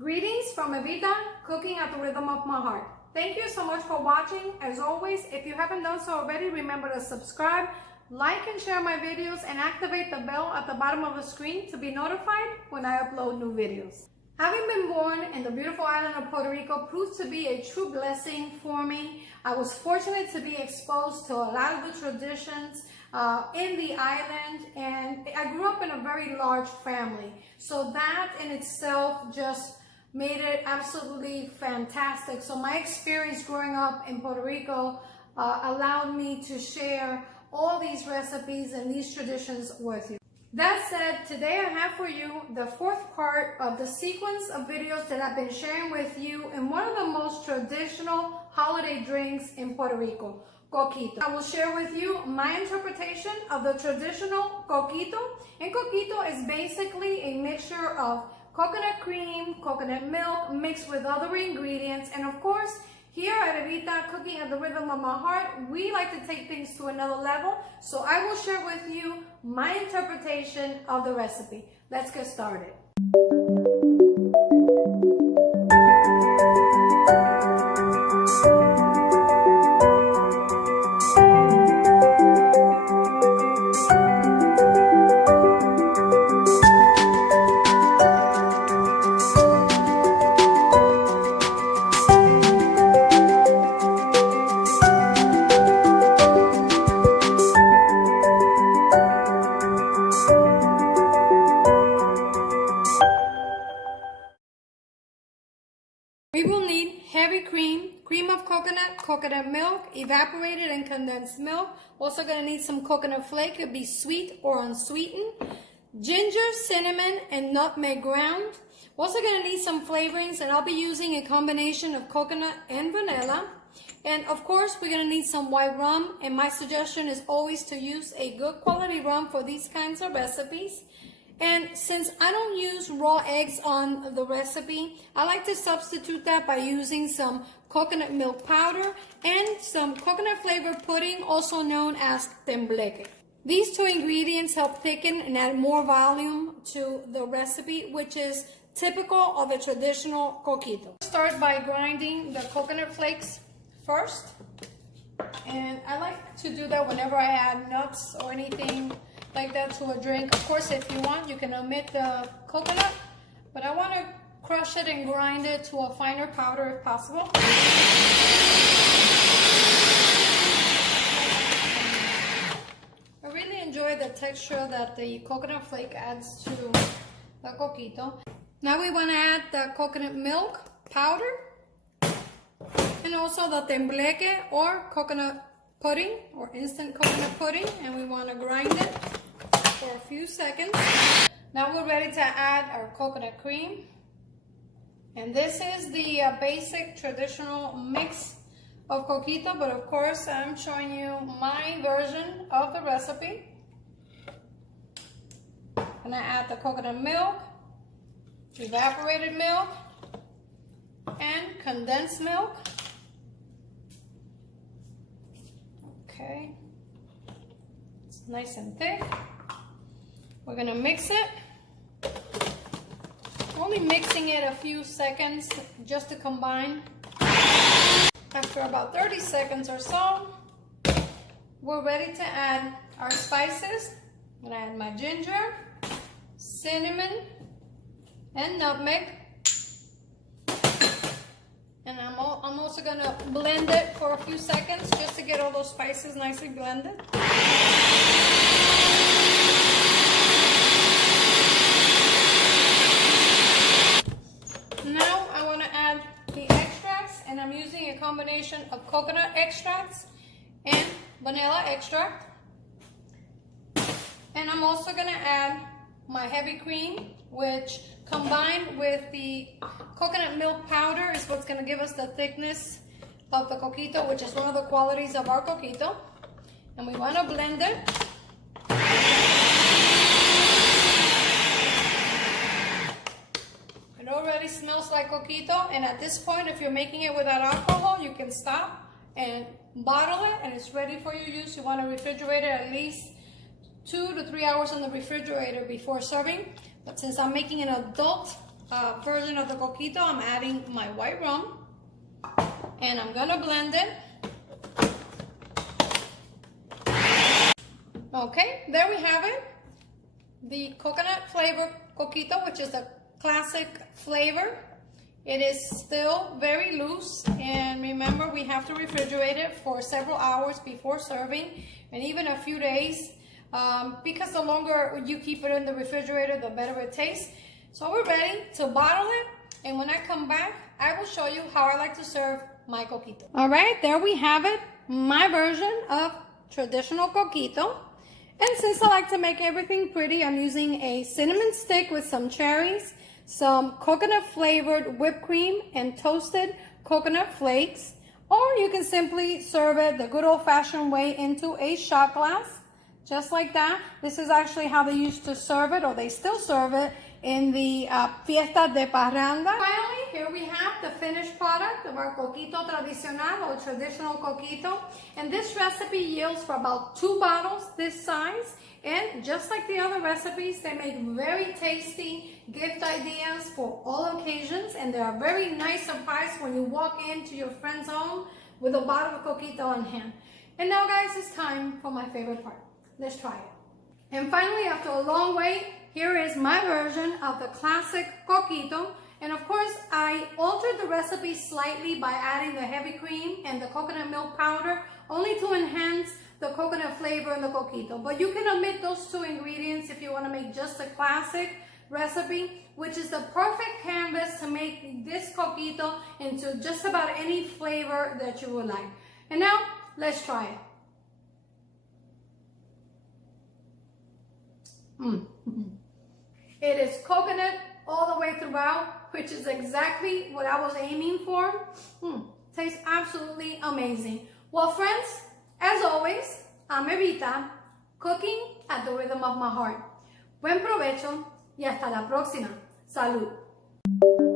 Greetings from Evita, cooking at the rhythm of my heart. Thank you so much for watching. As always, if you haven't done so already, remember to subscribe, like and share my videos, and activate the bell at the bottom of the screen to be notified when I upload new videos. Having been born in the beautiful island of Puerto Rico proved to be a true blessing for me. I was fortunate to be exposed to a lot of the traditions in the island, and I grew up in a very large family. So that in itself just made it absolutely fantastic. So my experience growing up in Puerto Rico allowed me to share all these recipes and these traditions with you. That said, today I have for you the fourth part of the sequence of videos that I've been sharing with you in one of the most traditional holiday drinks in Puerto Rico, Coquito. I will share with you my interpretation of the traditional Coquito. And Coquito is basically a mixture of coconut cream, coconut milk mixed with other ingredients, and of course, here at Evita, cooking at the rhythm of my heart, we like to take things to another level. So I will share with you my interpretation of the recipe. Let's get started. We will need heavy cream, cream of coconut, coconut milk, evaporated and condensed milk. Also going to need some coconut flake, it could be sweet or unsweetened. Ginger, cinnamon, and nutmeg ground. Also going to need some flavorings, and I'll be using a combination of coconut and vanilla. And of course, we're going to need some white rum, and my suggestion is always to use a good quality rum for these kinds of recipes. And since I don't use raw eggs on the recipe, I like to substitute that by using some coconut milk powder and some coconut flavored pudding, also known as tembleque. These two ingredients help thicken and add more volume to the recipe, which is typical of a traditional coquito. Start by grinding the coconut flakes first. And I like to do that whenever I add nuts or anything like that to a drink. Of course, if you want, you can omit the coconut, but I want to crush it and grind it to a finer powder if possible. I really enjoy the texture that the coconut flake adds to the coquito. Now we want to add the coconut milk powder and also the tembleque or coconut pudding or instant coconut pudding, and we want to grind it for a few seconds. Now we're ready to add our coconut cream, and this is the basic traditional mix of coquito, but of course I'm showing you my version of the recipe. I'm gonna add the coconut milk, evaporated milk, and condensed milk. Okay, it's nice and thick. We're gonna mix it. Only mixing it a few seconds just to combine. After about 30 seconds or so, we're ready to add our spices. I'm gonna add my ginger, cinnamon, and nutmeg. And I'm also gonna blend it for a few seconds just to get all those spices nicely blended. Now I want to add the extracts, and I'm using a combination of coconut extracts and vanilla extract. And I'm also going to add my heavy cream, which combined with the coconut milk powder is what's going to give us the thickness of the coquito, which is one of the qualities of our coquito. And we want to blend it. It already smells like coquito, and at this point, if you're making it without alcohol, you can stop and bottle it, and it's ready for your use. You want to refrigerate it at least 2 to 3 hours in the refrigerator before serving. But since I'm making an adult version of the Coquito, I'm adding my white rum. And I'm gonna blend it. Okay, there we have it. The coconut flavor Coquito, which is a classic flavor. It is still very loose, and remember, we have to refrigerate it for several hours before serving, and even a few days, because the longer you keep it in the refrigerator, the better it tastes. So we're ready to bottle it, and when I come back, I will show you how I like to serve my Coquito. All right, there we have it, my version of traditional Coquito. And since I like to make everything pretty, I'm using a cinnamon stick with some cherries, some coconut flavored whipped cream, and toasted coconut flakes. Or you can simply serve it the good old-fashioned way into a shot glass, just like that. This is actually how they used to serve it, or they still serve it, in the Fiesta de Parranda. Finally, here we have the finished product of our Coquito Tradicional, or traditional Coquito. And this recipe yields for about 2 bottles this size. And just like the other recipes, they make very tasty gift ideas for all occasions. And they're a very nice surprise when you walk into your friend's home with a bottle of Coquito in hand. And now, guys, it's time for my favorite part. Let's try it. And finally, after a long wait, here is my version of the classic Coquito. And of course, I altered the recipe slightly by adding the heavy cream and the coconut milk powder, only to enhance the coconut flavor in the Coquito. But you can omit those 2 ingredients if you want to make just a classic recipe, which is the perfect canvas to make this Coquito into just about any flavor that you would like. And now, let's try it. It is coconut all the way throughout, which is exactly what I was aiming for. Tastes absolutely amazing. Well, friends, as always, I'm Evita, cooking at the rhythm of my heart. Buen provecho y hasta la próxima. Salud.